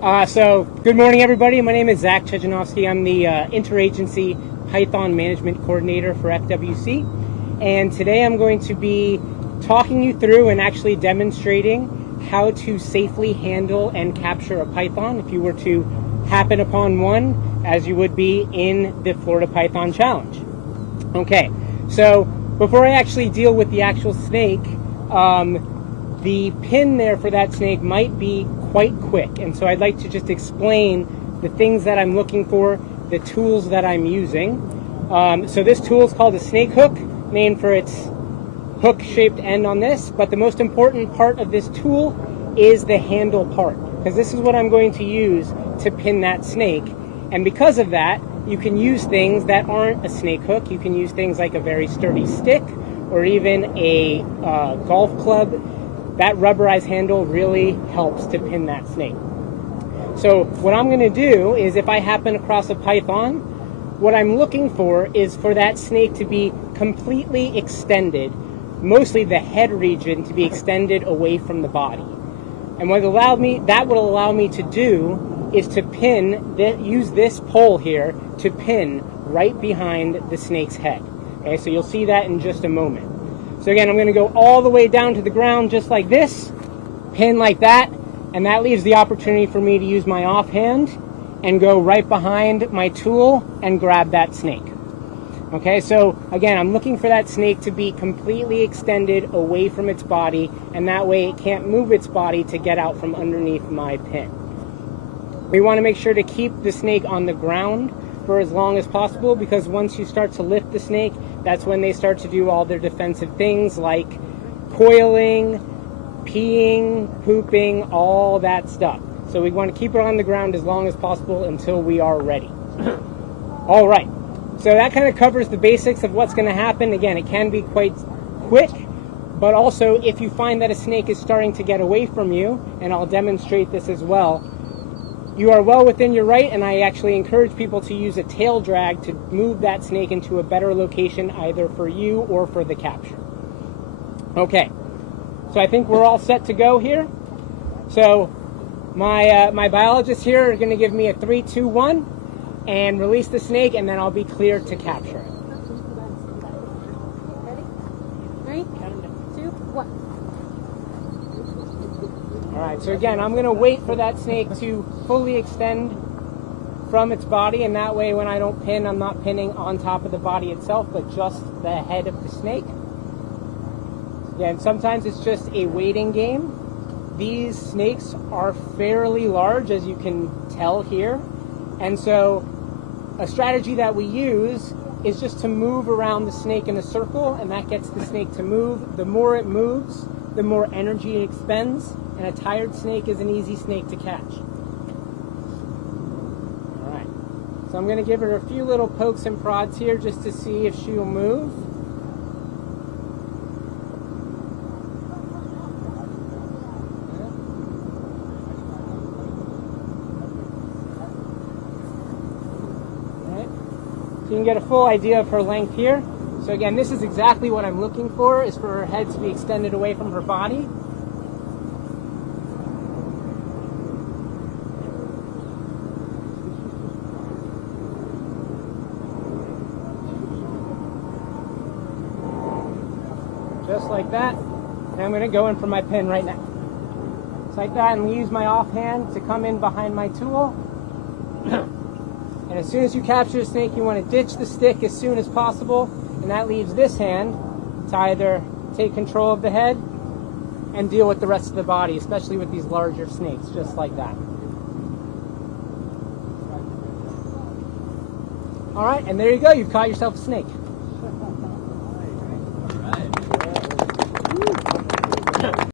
So good morning, everybody. My name is Zach Chejanovsky. I'm the Interagency Python Management Coordinator for FWC. And today I'm going to be talking you through and actually demonstrating how to safely handle and capture a python if you were to happen upon one, as you would be in the Florida Python Challenge. Okay, so before I actually deal with the actual snake, the pin there for that snake might be quite quick, and so I'd like to just explain the things that I'm looking for, the tools that I'm using. So this tool is called a snake hook, named for its hook-shaped end on this, but the most important part of this tool is the handle part, because this is what I'm going to use to pin that snake. And because of that, you can use things that aren't a snake hook. You can use things like a very sturdy stick or even a golf club. That rubberized handle really helps to pin that snake. So what I'm going to do is, if I happen across a python, what I'm looking for is for that snake to be completely extended, mostly the head region to be extended away from the body. And what that will allow me to do is to use this pole here to pin right behind the snake's head. Okay, so you'll see that in just a moment. So again, I'm going to go all the way down to the ground just like this, pin like that, and that leaves the opportunity for me to use my offhand and go right behind my tool and grab that snake. Okay, so again, I'm looking for that snake to be completely extended away from its body, and that way it can't move its body to get out from underneath my pin. We want to make sure to keep the snake on the ground for as long as possible, because once you start to lift the snake, that's when they start to do all their defensive things like coiling, peeing, pooping, all that stuff. So we want to keep it on the ground as long as possible until we are ready. All right, so that kind of covers the basics of what's going to happen. Again, it can be quite quick, but also if you find that a snake is starting to get away from you, and I'll demonstrate this as well, you are well within your right, and I actually encourage people to use a tail drag to move that snake into a better location, either for you or for the capture. Okay, so I think we're all set to go here. So my biologists here are going to give me a 3, 2, 1 and release the snake, and then I'll be cleared to capture it. Ready? 3, 2, 1. All right, so again, I'm going to wait for that snake to fully extend from its body, and that way when I don't pin, I'm not pinning on top of the body itself, but just the head of the snake. Again, sometimes it's just a waiting game. These snakes are fairly large, as you can tell here, and so a strategy that we use is just to move around the snake in a circle, and that gets the snake to move. The more it moves, the more energy it expends, and a tired snake is an easy snake to catch. All right, so I'm going to give her a few little pokes and prods here just to see if she'll move. All right, so you can get a full idea of her length here. So again, this is exactly what I'm looking for, is for her head to be extended away from her body. Just like that. And I'm going to go in for my pin right now. Just like that, and use my offhand to come in behind my tool. And as soon as you capture a snake, you want to ditch the stick as soon as possible. And that leaves this hand to either take control of the head and deal with the rest of the body, especially with these larger snakes, just like that. All right, and there you go. You've caught yourself a snake.